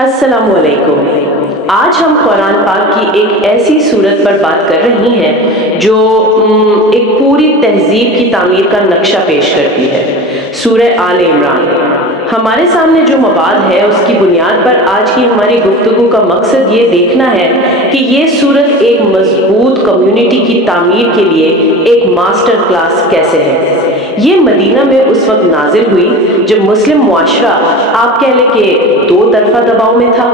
السلام علیکم۔ آج ہم قرآن پاک کی ایک ایسی صورت پر بات کر رہی ہیں جو ایک پوری تہذیب کی تعمیر کا نقشہ پیش کرتی ہے۔ سورہ آل عمران۔ ہمارے سامنے جو مواد ہے اس کی بنیاد پر آج کی ہماری گفتگو کا مقصد یہ دیکھنا ہے کہ یہ صورت ایک مضبوط کمیونٹی کی تعمیر کے لیے ایک ماسٹر کلاس کیسے ہے۔ یہ مدینہ میں اس وقت نازل ہوئی جب مسلم معاشرہ آپ کہہ لیں کہ دو طرفہ دباؤ میں تھا۔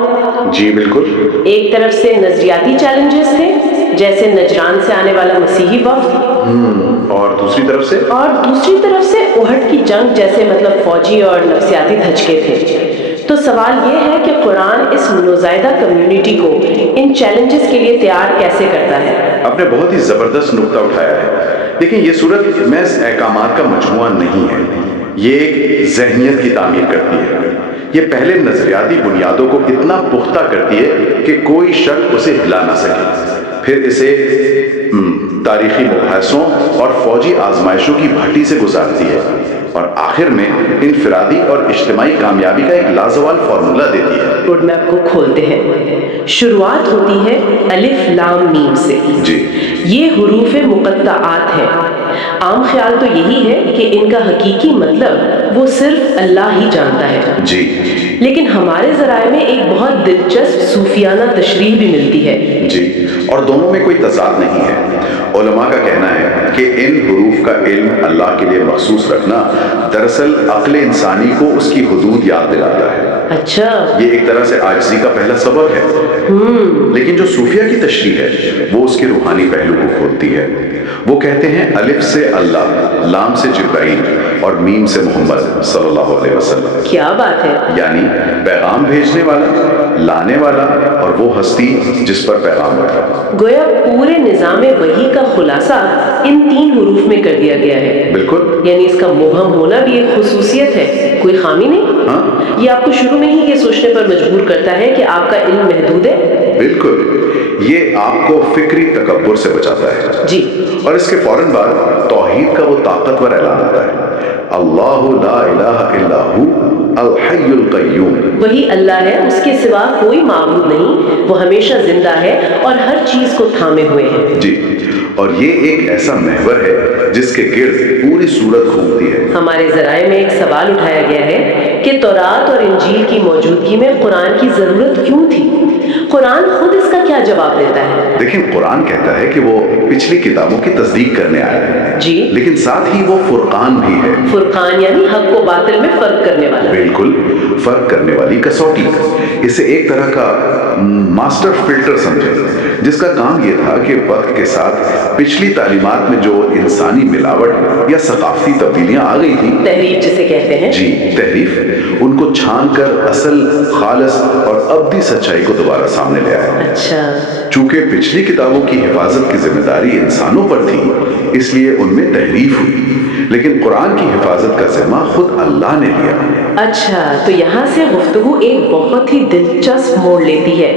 جی بالکل۔ ایک طرف سے نظریاتی چیلنجز تھے جیسے نجران سے آنے والا مسیحی وفد، اور دوسری طرف سے احد کی جنگ جیسے فوجی اور نفسیاتی دھچکے تھے۔ تو سوال یہ ہے کہ قرآن اس نوزائیدہ کمیونٹی کو ان چیلنجز کے لیے تیار کیسے کرتا ہے۔ آپ نے بہت ہی زبردست نقطہ اٹھایا ہے۔ لیکن یہ صورت محض احکامات کا مجموعہ نہیں ہے، یہ ایک ذہنیت کی تعمیر کرتی ہے۔ یہ پہلے نظریاتی بنیادوں کو اتنا پختہ کرتی ہے کہ کوئی شخص اسے ہلا نہ سکے، پھر اسے تاریخی مباحثوں اور فوجی آزمائشوں کی بھٹی سے گزارتی ہے، اور آخر میں انفرادی اور اجتماعی کامیابی کا ایک لازوال فارمولہ دیتی ہے۔ روڈ میپ کو کھولتے ہیں۔ شروعات ہوتی ہے الف لام میم سے۔ جی، یہ حروف مقطعات ہیں۔ عام خیال تو یہی ہے کہ ان کا حقیقی مطلب وہ صرف اللہ ہی جانتا ہے۔ جی، لیکن ہمارے ذرائع میں ایک بہت دلچسپ صوفیانہ تشریح بھی ملتی ہے۔ جی، اور دونوں میں کوئی تضاد نہیں ہے۔ علماء کا کہنا ہے کہ ان حروف کا علم اللہ کے لیے مخصوص رکھنا دراصل عقل انسانی کو اس کی حدود یاد دلاتا ہے۔ اچھا، یہ ایک طرح سے عاجزی کا پہلا سبق ہے۔ لیکن جو صوفیہ کی تشریح ہے وہ اس کے روحانی پہلو کو کھولتی ہے۔ وہ کہتے ہیں الف سے اللہ، لام سے جبرائیل اور میم سے محمد صلی اللہ علیہ وسلم۔ کیا بات ہے۔ یعنی پیغام بھیجنے والا، لانے والا، اور وہ ہستی جس پر پیغام رکھا۔ گویا پورے نظام وحی کا خلاصہ ان تین حروف میں کر دیا گیا ہے۔ بالکل۔ یعنی اس کا مبہم ہونا بھی ایک خصوصیت ہے، کوئی خامی نہیں۔ ہاں، یہ آپ کو شروع میں ہی یہ سوچنے پر مجبور کرتا ہے کہ آپ کا علم محدود ہے۔ بالکل، یہ آپ کو فکری تکبر سے بچاتا ہے۔ جی، اور اس کے فوراً بعد توحید کا وہ طاقتور اعلان ہوتا ہے، اللہ لا الہ الا ہو الحی القیوم۔ وہی اللہ ہے، اس کے سوا کوئی معبود نہیں، وہ ہمیشہ زندہ ہے اور ہر چیز کو تھامے ہوئے ہے۔ جی، اور یہ ایک ایسا محور ہے جس کے گرد پوری صورت گھومتی ہے۔ ہمارے ذرائع میں ایک سوال اٹھایا گیا ہے کہ تورات اور انجیل کی موجودگی میں قرآن کی ضرورت کیوں تھی؟ قرآن خود اس کا کیا جواب دیتا ہے؟ دیکھیں، قرآن کہتا ہے کہ وہ پچھلی کتابوں کی تصدیق کرنے آیا ہے، جی، لیکن ساتھ ہی وہ فرقان بھی ہے۔ فرقان یعنی حق و باطل میں فرق کرنے والا۔ بالکل، فرق کرنے والی کسوٹی۔ اسے ایک طرح کا ماسٹر فلٹر سمجھے، جس کا کام یہ تھا کہ وقت کے ساتھ پچھلی تعلیمات میں جو انسانی ملاوٹ یا ثقافتی تبدیلیاں آ گئی تھیں، تحریف جسے کہتے ہیں، جی تحریف، ان کو چھان کر اصل، خالص اور ابدی سچائی کو دوبارہ سامنے لے آیا۔ اچھا، چونکہ پچھلی کتابوں کی حفاظت کی ذمہ داری انسانوں پر تھی، اس لیے ان میں تحریف ہوئی، لیکن قرآن کی حفاظت کا ذمہ خود اللہ نے لیا۔ اچھا، تو یہاں سے گفتگو ایک بہت ہی دلچسپ موڑ لیتی ہے۔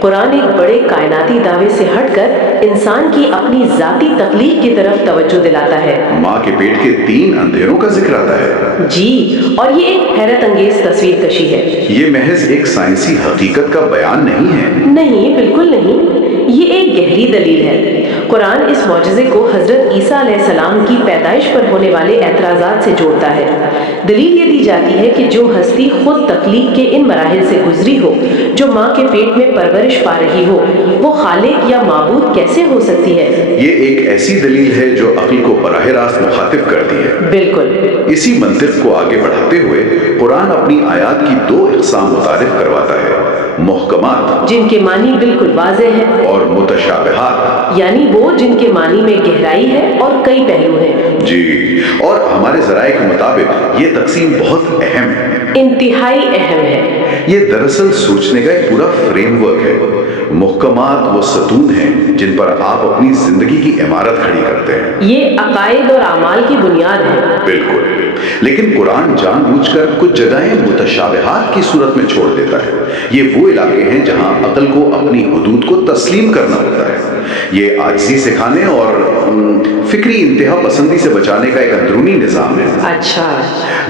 قرآن ایک بڑے کائناتی دعوے سے ہٹ کر انسان کی اپنی ذاتی تخلیق کی طرف توجہ دلاتا ہے۔ ماں کے پیٹ کے 3 اندھیروں کا ذکر آتا ہے۔ جی، اور یہ ایک حیرت انگیز تصویر کشی ہے۔ یہ محض ایک سائنسی حقیقت کا بیان نہیں ہے۔ نہیں، بالکل نہیں، یہ ایک گہری دلیل ہے۔ قرآن اس معجزے کو حضرت عیسیٰ علیہ السلام کی پیدائش پر ہونے والے اعتراضات سے جوڑتا ہے۔ دلیل یہ دی جاتی ہے کہ جو ہستی خود تخلیق کے ان مراحل سے گزری ہو، جو ماں کے پیٹ میں پرورش پا رہی ہو، وہ خالق یا معبود کیسے ہو سکتی ہے؟ یہ ایک ایسی دلیل ہے جو عقل کو براہ راست مخاطب کرتی ہے۔ بالکل۔ اسی منطق کو آگے بڑھاتے ہوئے قرآن اپنی آیات کی 2 اقسام متعارف کرواتا ہے، محکمات، جن کے معنی بالکل واضح ہے، اور متشابہات، یعنی وہ جن کے معنی میں گہرائی ہے اور کئی پہلو ہیں۔ جی، اور ہمارے ذرائع کے مطابق یہ تقسیم بہت اہم ہے۔ انتہائی اہم ہے۔ یہ دراصل سوچنے کا ایک پورا فریم ورک ہے۔ محکمات وہ ستون ہیں جن پر آپ اپنی زندگی کی عمارت کھڑی کرتے ہیں۔ یہ عقائد اور اعمال کی بنیاد ہے۔ بالکل، لیکن قرآن جان بوجھ کر کچھ جگہیں متشابہات کی صورت میں چھوڑ دیتا ہے۔ یہ وہ علاقے ہیں جہاں عقل کو اپنی حدود کو تسلیم کرنا ہوتا ہے۔ یہ عاجزی سکھانے اور فکری انتہا پسندی سے بچانے کا ایک اندرونی نظام ہے۔ اچھا،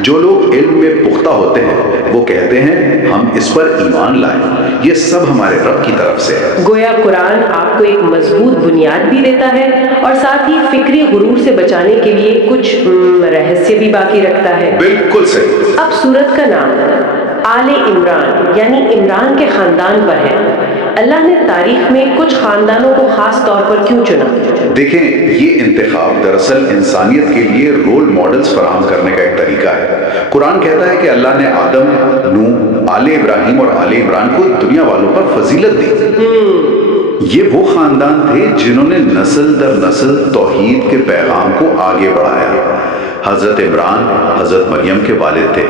جو لوگ علم میں پختہ ہوتے ہیں وہ کہتے ہیں ہم اس پر ایمان لائیں، یہ سب ہمارے رب کی طرف سے ہے۔ گویا قرآن آپ کو ایک مضبوط بنیاد بھی دیتا ہے اور ساتھ ہی فکری غرور سے بچانے کے لیے کچھ رہسیہ بھی باقی رکھتا ہے۔ بالکل صحیح۔ اب سورت کا نام آل عمران یعنی عمران کے خاندان پر ہے۔ اللہ نے تاریخ میں کچھ خاندانوں کو خاص طور پر کیوں چنا؟ دیکھیں، یہ انتخاب دراصل انسانیت کے لیے رول ماڈلز فراہم کرنے کا ایک طریقہ ہے۔ قرآن کہتا ہے کہ اللہ نے آدم، نوح، آل ابراہیم اور آل عمران کو دنیا والوں پر فضیلت دی۔ یہ وہ خاندان تھے جنہوں نے نسل در نسل توحید کے پیغام کو آگے بڑھایا۔ حضرت عمران حضرت مریم کے والد تھے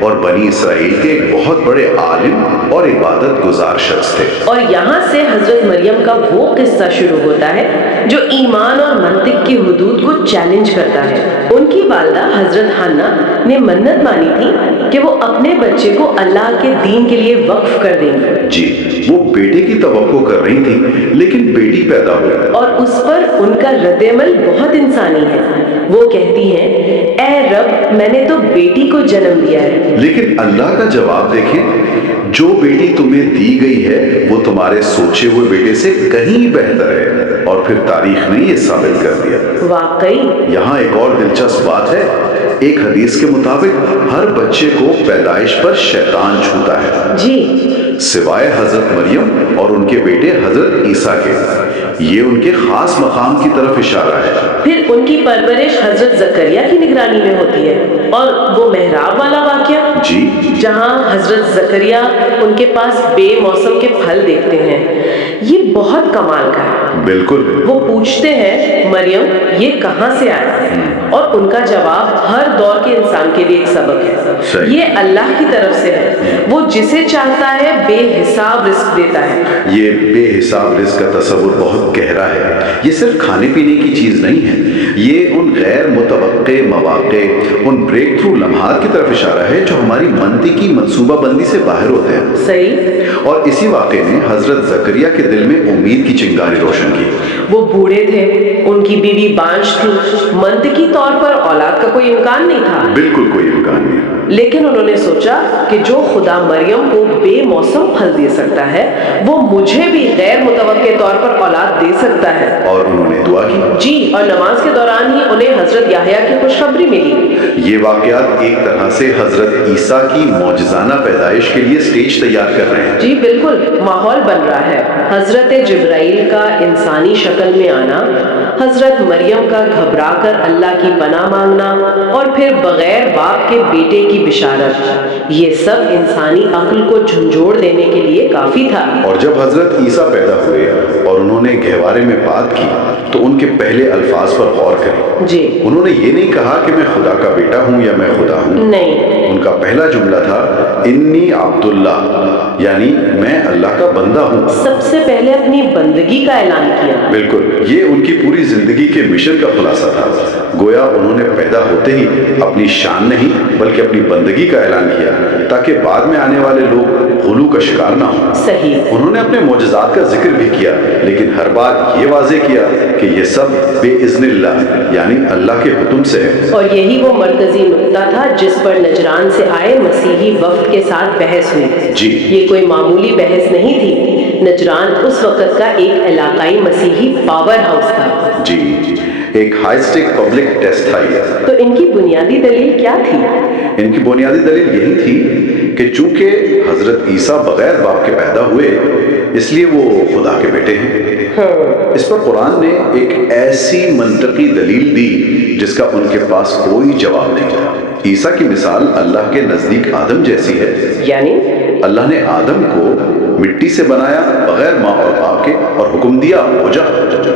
اور بنی اسرائیل کے ایک بہت بڑے عالم اور عبادت گزار شخص تھے۔ اور یہاں سے حضرت مریم کا وہ قصہ شروع ہوتا ہے جو ایمان اور منطق کی حدود کو چیلنج کرتا ہے۔ ان کی والدہ حضرت حنا نے منت مانی تھی کہ وہ اپنے بچے کو اللہ کے دین کے لیے وقف کر دیں گے۔ جی، وہ بیٹے کی توقع کر رہی تھی لیکن بیٹی پیدا ہوئی اور اس پر ان کا رد عمل بہت انسانی ہے۔ وہ کہتی ہیں اے رب، میں نے تو بیٹی کو جنم دیا ہے۔ لیکن اللہ کا جواب دیکھیں، جو بیٹی تمہیں دی گئی ہے وہ تمہارے سوچے ہوئے بیٹے سے کہیں بہتر ہے، اور پھر تاریخ نے یہ ثابت کر دیا۔ واقعی یہاں ایک اور دلچسپ بات ہے، ایک حدیث کے مطابق ہر بچے کو پیدائش پر شیطان چھوتا ہے، جی، سوائے حضرت مریم اور ان کے بیٹے حضرت عیسیٰ کے۔ یہ ان کے خاص مقام کی طرف اشارہ ہے۔ پھر ان کی پرورش حضرت زکریا کی نگرانی میں ہوتی ہے، اور وہ محراب والا واقعہ جی، جہاں حضرت زکریا ان کے پاس بے موسم کے پھل دیکھتے ہیں، یہ بہت کمال کا ہے۔ بالکل۔ وہ پوچھتے ہیں مریم یہ کہاں سے آیا، اور ان کا جواب ہر دور کے انسان کے لیے ایک سبق ہے۔ صحیح۔ یہ اللہ کی طرف سے ہے، وہ جسے چاہتا ہے بے حساب رزق دیتا ہے۔ یہ بے حساب رزق کا تصور بہت گہرا ہے۔ یہ صرف کھانے پینے کی چیز نہیں ہے، یہ ان غیر متوقع مواقع، ان بریک تھرو لمحات کی طرف اشارہ ہے جو ہماری منطقی منصوبہ بندی سے باہر ہوتے ہیں۔ صحیح۔ اور اسی واقعے نے حضرت زکریا کے دل میں امید کی چنگاری روشن کی۔ وہ بوڑھے تھے، ان کی بیوی بانجھ تھی، منطقی طور پر اولاد کا کوئی امکان نہیں تھا۔ بالکل کوئی امکان نہیں۔ لیکن انہوں نے سوچا کہ جو خدا مریم کو بے موسم پھل دے سکتا ہے وہ مجھے بھی غیر متوقع طور پر اولاد دے سکتا ہے۔ اور انہوں نے دعا کی۔ جی، اور نماز کے دوران ہی انہیں حضرت یحییٰ کی خوشخبری ملی۔ یہ واقعات ایک طرح سے حضرت عیسیٰ کی معجزانہ پیدائش کے لیے سٹیج تیار کر رہے ہیں۔ جی بالکل، ماحول بن رہا ہے۔ حضرت جبرائیل کا انسانی شکل میں آنا، حضرت مریم کا گھبرا کر اللہ کی پناہ مانگنا، اور پھر بغیر باپ کے بیٹے کی بشارت، یہ سب انسانی عقل کو جھنجھوڑ دینے کے لیے کافی تھا۔ اور جب حضرت عیسیٰ پیدا ہوئے اور انہوں نے گہوارے میں بات کی تو ان کے پہلے الفاظ پر غور کریں۔ جی، انہوں نے یہ نہیں کہا کہ میں خدا کا بیٹا ہوں یا میں خدا ہوں۔ نہیں، ان کا پہلا جملہ تھا انی عبداللہ، یعنی میں اللہ کا بندہ ہوں۔ سب سے پہلے اپنی بندگی کا اعلان کیا۔ بالکل، یہ ان کی پوری زندگی کے مشن کا خلاصہ تھا۔ گویا انہوں نے پیدا ہوتے ہی اپنی شان نہیں بلکہ اپنی بندگی کا اعلان کیا تاکہ بعد میں آنے والے لوگ غلو کا شکار نہ ہوں۔ صحیح۔ انہوں نے اپنے معجزات کا ذکر بھی کیا، لیکن ہر بار یہ واضح کیا کہ یہ سب بے اذن اللہ، یعنی اللہ کے حکم سے ہے۔ اور یہی وہ مرکزی نقطہ تھا جس پر نجران سے آئے مسیحی وفد کے ساتھ بحث ہوئی۔ جی، یہ کوئی معمولی بحث نہیں تھی۔ نجران اس وقت کا ایک علاقائی مسیحی پاور ہاؤس تھا۔ جی، ایک ہائی اسٹیک پبلک ٹیسٹ تھا یہ۔ تو ان کی بنیادی دلیل کیا تھی؟ ان کی بنیادی دلیل یہی تھی کہ چونکہ حضرت عیسیٰ بغیر باپ کے پیدا ہوئے اس لیے وہ خدا کے بیٹے ہیں۔ اس پر قرآن نے ایک ایسی منطقی دلیل دی جس کا ان کے پاس کوئی جواب نہیں تھا۔ عیسیٰ کی مثال اللہ کے نزدیک آدم جیسی ہے، یعنی اللہ نے آدم کو مٹی سے بنایا بغیر ماں اور باپ کے اور حکم دیا ہو جا،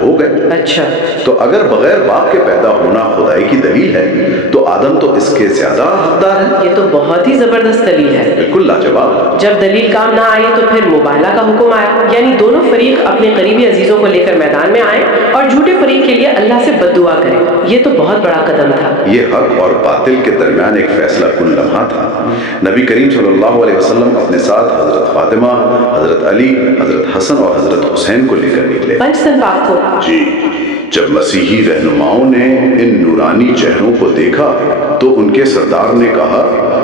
ہو گئے۔ اچھا، تو اگر بغیر باپ کے پیدا ہونا خدائی کی دلیل ہے تو آدم تو اس کے زیادہ حقدار ہے۔ یہ تو بہت ہی زبردست دلیل ہے۔ بالکل لاجواب۔ جب دلیل کام نہ آئی تو پھر مباہلہ کا حکم آیا، یعنی دونوں فریق اپنے قریبی عزیزوں کو لے کر میدان میں آئے اور جھوٹے فریق کے لیے اللہ سے بد دعا کریں۔ یہ تو بہت بڑا قدم تھا۔ یہ حق اور باطل کے درمیان ایک فیصلہ کن لمحہ تھا۔ نبی کریم صلی اللہ علیہ وسلم اپنے ساتھ حضرت فاطمہ، حضرت علی، حضرت حسن اور حضرت حسین کو لے کر نکلے۔ پنجتن پاک کو جی، جب مسیحی رہنماؤں نے ان نورانی چہروں کو دیکھا تو ان کے سردار نے کہا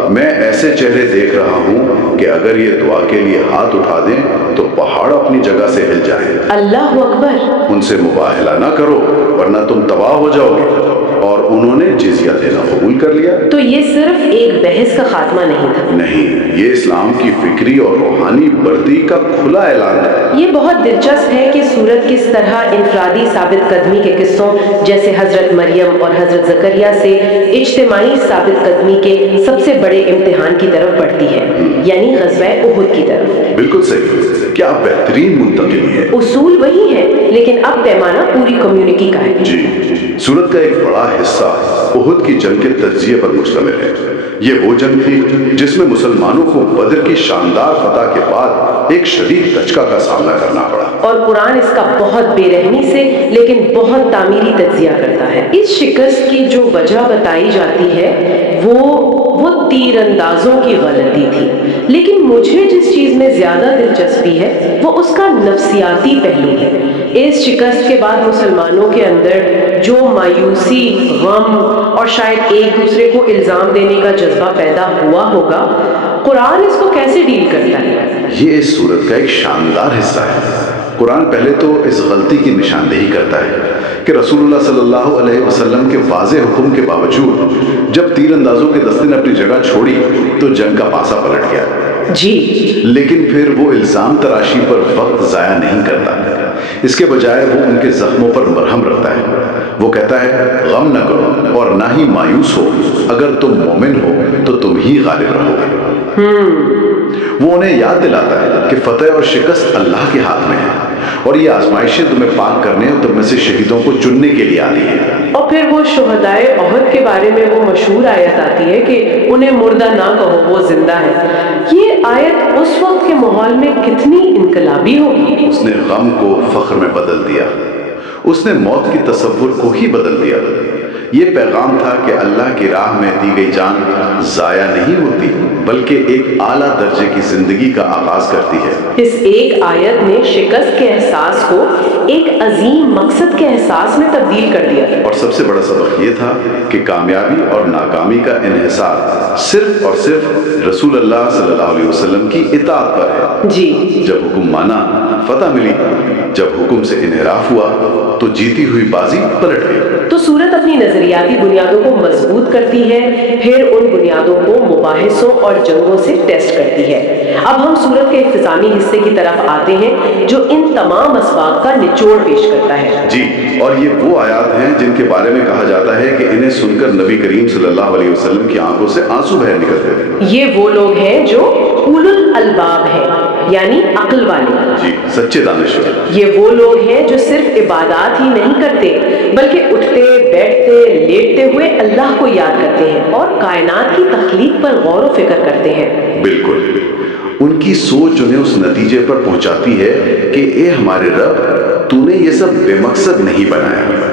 میں ایسے چہرے دیکھ رہا ہوں کہ اگر یہ دعا کے لیے ہاتھ اٹھا دیں تو پہاڑ اپنی جگہ سے ہل جائیں۔ اللہ اکبر۔ ان سے مباہلہ نہ کرو ورنہ تم تباہ ہو جاؤ گے۔ اور انہوں نے جزیہ دینا قبول کر لیا۔ تو یہ صرف ایک بحث کا خاتمہ نہیں تھا؟ نہیں، یہ اسلام کی فکری اور روحانی بردی کا کھلا اعلان ہے۔ یہ بہت دلچسپ ہے کہ سورت کس طرح انفرادی ثابت قدمی کے قصوں جیسے حضرت مریم اور حضرت زکریا سے اجتماعی ثابت قدمی کے سب سے بڑے امتحان کی طرف بڑھتی ہے، یعنی غزوہ احد کی طرف۔ بالکل صحیح، کیا بہترین منتقلی ہے۔ اصول وہی ہے لیکن اب پیمانہ پوری کمیونٹی کا ہے۔ جی، سورت کا ایک بڑا حصہ احد کی جنگ کے تجزیے پر مشتمل ہے۔ یہ وہ جنگ تھی جس میں مسلمانوں کو بدر کی شاندار فتح کے بعد ایک شدید دھچکا کا سامنا کرنا پڑا، اور قرآن اس کا بہت بے رحمی سے لیکن بہت تعمیری تجزیہ کرتا ہے۔ اس شکست کی جو وجہ بتائی جاتی ہے وہ تیر اندازوں کی غلطی تھی، لیکن مجھے جس چیز میں زیادہ دلچسپی ہے وہ اس کا نفسیاتی پہلو ہے۔ اس شکست کے بعد مسلمانوں کے اندر جو مایوسی، غم اور شاید ایک دوسرے کو الزام دینے کا جذبہ پیدا ہوا ہوگا، قرآن اس کو کیسے ڈیل کرتا ہے؟ یہ اس سورت کا ایک شاندار حصہ ہے۔ قرآن پہلے تو اس غلطی کی نشاندہی کرتا ہے کہ رسول اللہ صلی اللہ علیہ وسلم کے واضح حکم کے باوجود جب تیر اندازوں کے دستے نے اپنی جگہ چھوڑی تو جنگ کا پاسا پلٹ گیا۔ جی، لیکن پھر وہ الزام تراشی پر وقت ضائع نہیں کرتا، اس کے بجائے وہ ان کے زخموں پر مرہم رکھتا ہے۔ وہ کہتا ہے غم نہ کرو اور نہ ہی مایوس ہو، اگر تم مومن ہو تو تم ہی غالب رہو گے۔ وہ انہیں یاد دلاتا ہے کہ فتح اور شکست اللہ کے ہاتھ میں ہے، اور یہ آزمائشیں تمہیں پاک کرنے اور تم میں سے شہیدوں کو چننے کے لیے آتی ہیں۔ اور پھر وہ شہدائے احد کے بارے میں وہ مشہور آیت آتی ہے کہ انہیں مردہ نہ کہو، وہ زندہ ہے۔ یہ آیت اس وقت کے ماحول میں کتنی انقلابی ہوگی۔ اس نے غم کو فخر میں بدل دیا، اس نے موت کی تصور کو ہی بدل دیا۔ یہ پیغام تھا کہ اللہ کی راہ میں دی گئی جان ضائع نہیں ہوتی بلکہ ایک اعلیٰ درجے کی زندگی کا آغاز کرتی ہے۔ اس ایک آیت نے شکست کے احساس کو ایک عظیم مقصد کے احساس میں تبدیل کر دیا۔ اور سب سے بڑا سبق یہ تھا کہ کامیابی اور ناکامی کا انحصار صرف اور صرف رسول اللہ صلی اللہ علیہ وسلم کی اطاعت پر ہے۔ جی، جب حکم مانا فتح ملی، جب حکم سے انحراف ہوا تو جیتی ہوئی بازی پلٹ گئی۔ تو سورت اپنی نظریاتی بنیادوں کو مضبوط کرتی ہے، پھر ان بنیادوں کو مباحثوں اور جنگوں سے ٹیسٹ کرتی ہے۔ اب ہم سورت کے اختتامی حصے کی طرف آتے ہیں جو ان تمام اسباق کا نچوڑ پیش کرتا ہے۔ جی، اور یہ وہ آیات ہیں جن کے بارے میں کہا جاتا ہے کہ انہیں سن کر نبی کریم صلی اللہ علیہ وسلم کی آنکھوں سے آنسو بہہ نکلتے تھے۔ یہ وہ لوگ ہیں جو اولو الالباب ہیں، یعنی عقل والے۔ جی، سچے دانشور۔ یہ وہ لوگ ہیں جو صرف عبادات ہی نہیں کرتے بلکہ اٹھتے، بیٹھتے، لیٹتے ہوئے اللہ کو یاد کرتے ہیں اور کائنات کی تخلیق پر غور و فکر کرتے ہیں۔ بالکل، ان کی سوچ انہیں اس نتیجے پر پہنچاتی ہے کہ اے ہمارے رب، تو نے یہ سب بے مقصد نہیں بنایا۔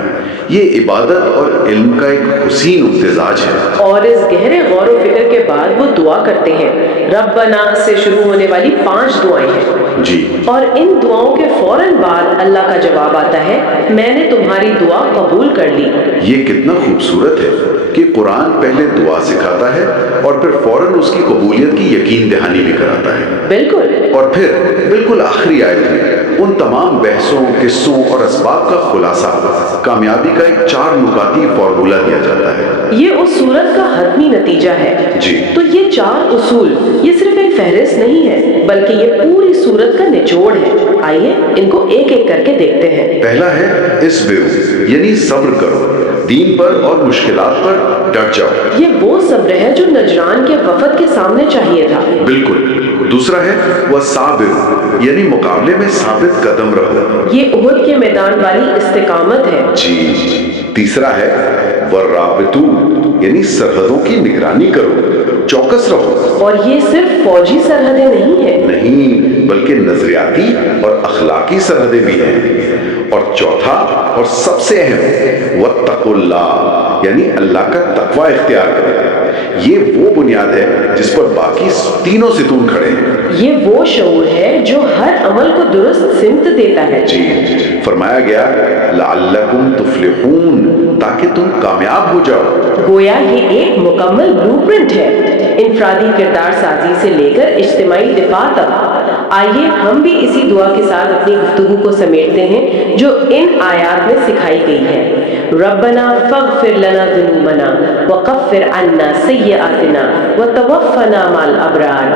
یہ عبادت اور علم کا ایک حسین امتزاج ہے۔ اور اس گہرے غور و فکر کے بعد وہ دعا کرتے ہیں۔ ربنا سے شروع ہونے والی 5 دعائیں ہیں۔ جی، اور ان دعاؤں کے فوراً بعد اللہ کا جواب آتا ہے، میں نے تمہاری دعا قبول کر لی۔ یہ کتنا خوبصورت ہے کہ قرآن پہلے دعا سکھاتا ہے اور پھر فوراً اس کی قبولیت کی یقین دہانی بھی کراتا ہے۔ بالکل۔ اور پھر بالکل آخری آیت میں ان تمام بحثوں، قصوں اور اسباب کا خلاصہ، کامیابی کا ایک 4 نکاتی فارمولہ دیا جاتا ہے۔ یہ اس سورت کا حتمی نتیجہ ہے۔ جی، تو یہ 4 اصول یہ صرف ایک فہرست نہیں ہے بلکہ یہ پوری سورت کا نچوڑ ہے۔ آئیے ان کو ایک ایک کر کے دیکھتے ہیں۔ پہلا ہے اصبروا، یعنی صبر کرو، دین پر اور مشکلات پر ڈٹ جاؤ۔ یہ وہ صبر ہے جو نجران کے وفد کے سامنے چاہیے تھا۔ بالکل۔ دوسرا ہے وصابروا، یعنی مقابلے میں ثابت قدم رہو۔ یہ احد کے میدان والی استقامت ہے۔ جی، تیسرا ہے ورابطوا، یعنی سرحدوں کی نگرانی کرو، چوکس رہو۔ اور یہ صرف فوجی سرحدیں نہیں ہیں، نہیں بلکہ نظریاتی اور اخلاقی سرحدیں بھی ہیں۔ اور چوتھا اور سب سے اہم واتقوا اللہ، یعنی اللہ کا تقوی اختیار کرو۔ یہ وہ بنیاد ہے جس پر باقی تینوں ستون کھڑے ہیں۔ یہ وہ شعور ہے جو ہر عمل کو درست سمت دیتا ہے۔ جی فرمایا گیا لعلکم تفلحون، تاکہ تم کامیاب ہو جاؤ۔ گویا یہ ایک مکمل بلو پرنٹ ہے، انفرادی کردار سازی سے لے کر اجتماعی دفاع تک۔ آئیے ہم بھی اسی دعا کے ساتھ اپنی گفتگو کو سمیٹتے ہیں جو ان آیات میں سکھائی گئی ہے۔ ربنا فاغفر لنا ذنوبنا وکفر عنا سیئاتنا وتوفنا مع الابرار۔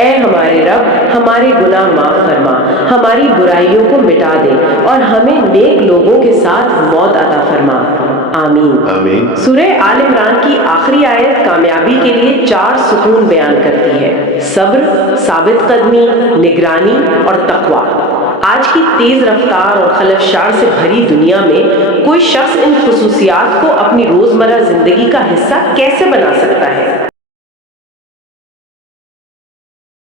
اے ہمارے رب، ہمارے گناہ معاف فرما، ہماری برائیوں کو مٹا دے اور ہمیں نیک لوگوں کے ساتھ موت عطا فرما، آمین۔ آمین۔ سورہ آل عمران کی آخری آیت کامیابی کے لیے 4 ستون بیان کرتی ہے: صبر، ثابت قدمی، نگرانی اور تقوی۔ آج کی تیز رفتار اور خلفشار سے بھری دنیا میں کوئی شخص ان خصوصیات کو اپنی روزمرہ زندگی کا حصہ کیسے بنا سکتا ہے؟